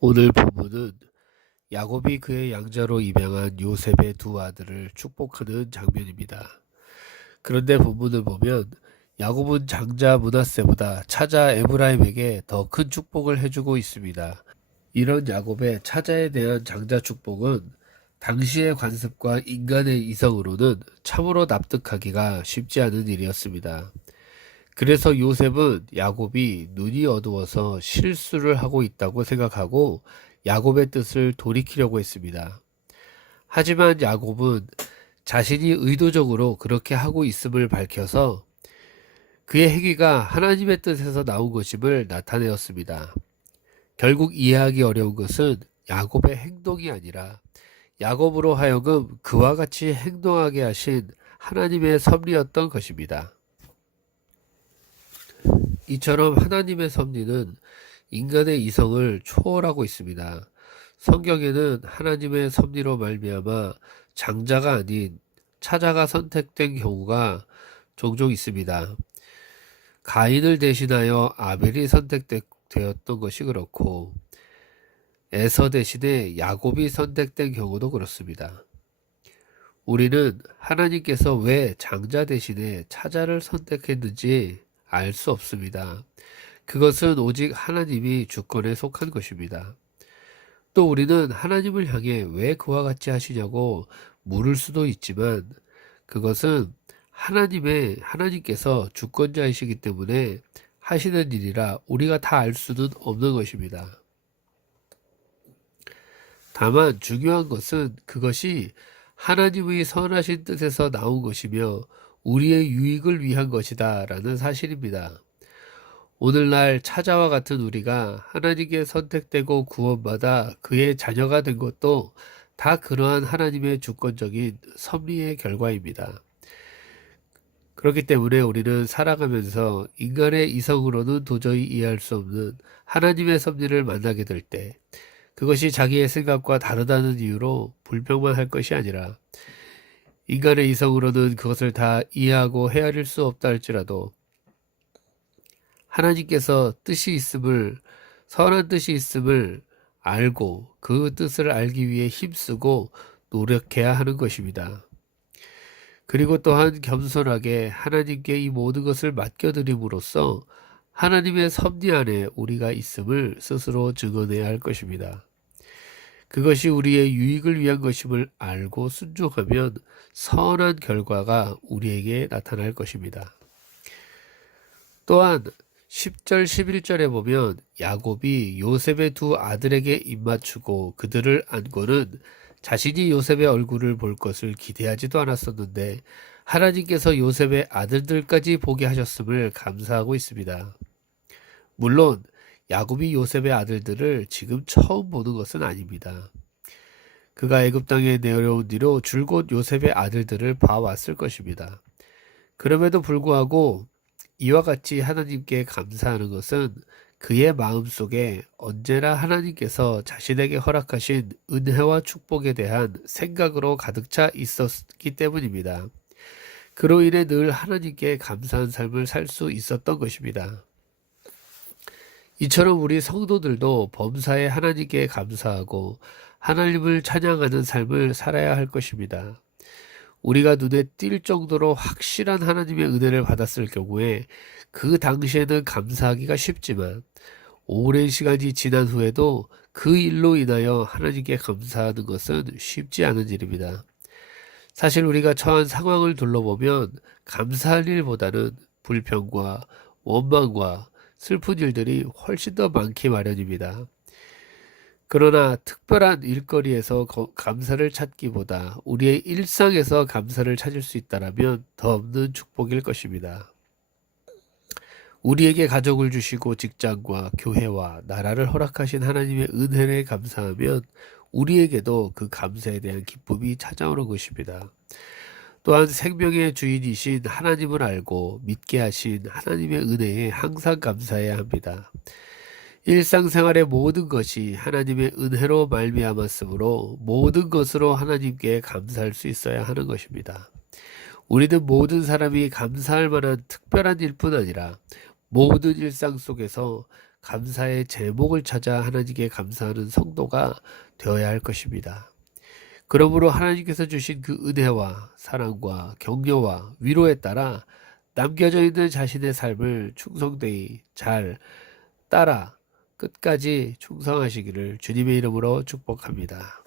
오늘 본문은 야곱이 그의 양자로 입양한 요셉의 두 아들을 축복하는 장면입니다. 그런데 본문을 보면 야곱은 장자 므낫세보다 차자 에브라임에게 더 큰 축복을 해주고 있습니다. 이런 야곱의 차자에 대한 장자 축복은 당시의 관습과 인간의 이성으로는 참으로 납득하기가 쉽지 않은 일이었습니다. 그래서 요셉은 야곱이 눈이 어두워서 실수를 하고 있다고 생각하고 야곱의 뜻을 돌이키려고 했습니다. 하지만 야곱은 자신이 의도적으로 그렇게 하고 있음을 밝혀서 그의 행위가 하나님의 뜻에서 나온 것임을 나타내었습니다. 결국 이해하기 어려운 것은 야곱의 행동이 아니라 야곱으로 하여금 그와 같이 행동하게 하신 하나님의 섭리였던 것입니다. 이처럼 하나님의 섭리는 인간의 이성을 초월하고 있습니다. 성경에는 하나님의 섭리로 말미암아 장자가 아닌 차자가 선택된 경우가 종종 있습니다. 가인을 대신하여 아벨이 선택되었던 것이 그렇고 에서 대신에 야곱이 선택된 경우도 그렇습니다. 우리는 하나님께서 왜 장자 대신에 차자를 선택했는지 알 수 없습니다. 그것은 오직 하나님이 주권에 속한 것입니다. 또 우리는 하나님을 향해 왜 그와 같이 하시냐고 물을 수도 있지만 그것은 하나님께서 주권자이시기 때문에 하시는 일이라 우리가 다 알 수는 없는 것입니다. 다만 중요한 것은 그것이 하나님의 선하신 뜻에서 나온 것이며 우리의 유익을 위한 것이다 라는 사실입니다. 오늘날 차자와 같은 우리가 하나님께 선택되고 구원받아 그의 자녀가 된 것도 다 그러한 하나님의 주권적인 섭리의 결과입니다. 그렇기 때문에 우리는 살아가면서 인간의 이성으로는 도저히 이해할 수 없는 하나님의 섭리를 만나게 될 때 그것이 자기의 생각과 다르다는 이유로 불평만 할 것이 아니라 인간의 이성으로는 그것을 다 이해하고 헤아릴 수 없다 할지라도 하나님께서 선한 뜻이 있음을 알고 그 뜻을 알기 위해 힘쓰고 노력해야 하는 것입니다. 그리고 또한 겸손하게 하나님께 이 모든 것을 맡겨드림으로써 하나님의 섭리 안에 우리가 있음을 스스로 증언해야 할 것입니다. 그것이 우리의 유익을 위한 것임을 알고 순종하면 선한 결과가 우리에게 나타날 것입니다. 또한 10절 11절에 보면 야곱이 요셉의 두 아들에게 입맞추고 그들을 안고는 자신이 요셉의 얼굴을 볼 것을 기대하지도 않았었는데 하나님께서 요셉의 아들들까지 보게 하셨음을 감사하고 있습니다. 물론 야곱이 요셉의 아들들을 지금 처음 보는 것은 아닙니다. 그가 애굽 땅에 내려온 뒤로 줄곧 요셉의 아들들을 봐왔을 것입니다. 그럼에도 불구하고 이와 같이 하나님께 감사하는 것은 그의 마음속에 언제나 하나님께서 자신에게 허락하신 은혜와 축복에 대한 생각으로 가득 차 있었기 때문입니다. 그로 인해 늘 하나님께 감사한 삶을 살 수 있었던 것입니다. 이처럼 우리 성도들도 범사에 하나님께 감사하고 하나님을 찬양하는 삶을 살아야 할 것입니다. 우리가 눈에 띌 정도로 확실한 하나님의 은혜를 받았을 경우에 그 당시에는 감사하기가 쉽지만 오랜 시간이 지난 후에도 그 일로 인하여 하나님께 감사하는 것은 쉽지 않은 일입니다. 사실 우리가 처한 상황을 둘러보면 감사할 일보다는 불평과 원망과 슬픈 일들이 훨씬 더 많기 마련입니다. 그러나 특별한 일거리에서 감사를 찾기보다 우리의 일상에서 감사를 찾을 수 있다면 더 없는 축복일 것입니다. 우리에게 가족을 주시고 직장과 교회와 나라를 허락하신 하나님의 은혜에 감사하면 우리에게도 그 감사에 대한 기쁨이 찾아오는 것입니다. 또한 생명의 주인이신 하나님을 알고 믿게 하신 하나님의 은혜에 항상 감사해야 합니다. 일상생활의 모든 것이 하나님의 은혜로 말미암았으므로 모든 것으로 하나님께 감사할 수 있어야 하는 것입니다. 우리는 모든 사람이 감사할 만한 특별한 일뿐 아니라 모든 일상 속에서 감사의 제목을 찾아 하나님께 감사하는 성도가 되어야 할 것입니다. 그러므로 하나님께서 주신 그 은혜와 사랑과 격려와 위로에 따라 남겨져 있는 자신의 삶을 충성되이 잘 따라 끝까지 충성하시기를 주님의 이름으로 축복합니다.